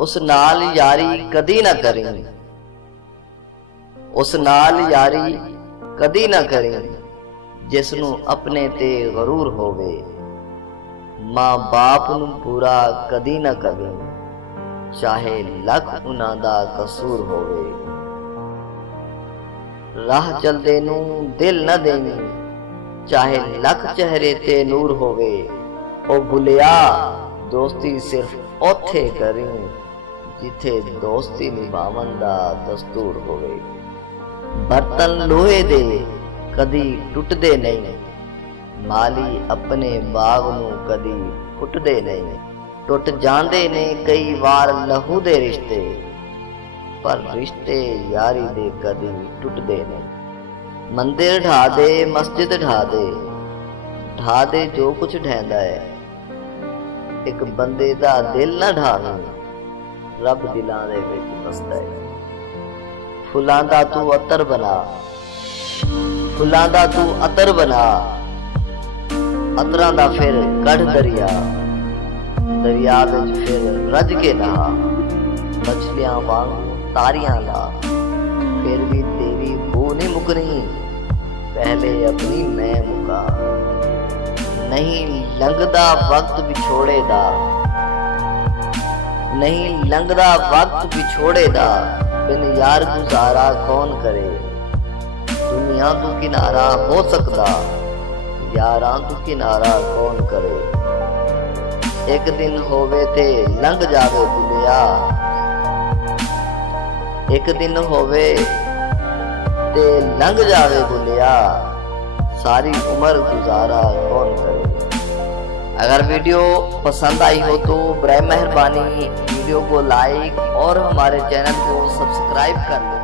उस नाल यारी कदी ना करी, उस नाल यारी कदी ना करी जिसनू अपने ते गरूर होवे। मां बाप नू बुरा कदी ना कवी, चाहे लख उन्हां दा कसूर होवे। राह चलदे नू दिल न देवी, चाहे लख चेहरे ते नूर होवे। ओ भुलिया दोस्ती सिर्फ ओथे करी जिथे दोस्ती निभावन दा दस्तूर होवे। बर्तन लोहे दे कदी टुटदे नहीं, माली अपने बाग नू कदी फुटदे नहीं। टुट जांदे ने कई वार लहू दे रिश्ते, पर रिश्ते यारी दे कदी टुटदे नहीं। मंदिर ढा दे मस्जिद ढा दे जो कुछ ढहंदा है, एक बंदे दा दिल ना ढावी, रब दिलां दे विच बसदा है। फुलां दा तू अतर बना, फुलां दा तू अतर बना, अतरां दा फिर कढ़ दरिया, दरिया विच फिर रज के नहा। मछलियां वांग तारियां ला, फिर भी तेरी बू नहीं मुकनी, पहले अपनी मैं मुका। नहीं लंघदा वक्त बिछोड़े दा, नहीं लंघदा वक्त बिछोड़े दा, बिन यार गुजारा कौन करे। दुनिया तू किनारा हो सकदा, यारां तू किनारा कौन करे। एक दिन होवे ते लंघ जावे भुलिया, एक दिन होवे ते लंघ जावे भुलिया, सारी उम्र गुजारा कौन करे। अगर वीडियो पसंद आई हो तो बराए मेहरबानी वीडियो को लाइक और हमारे चैनल को सब्सक्राइब कर लें।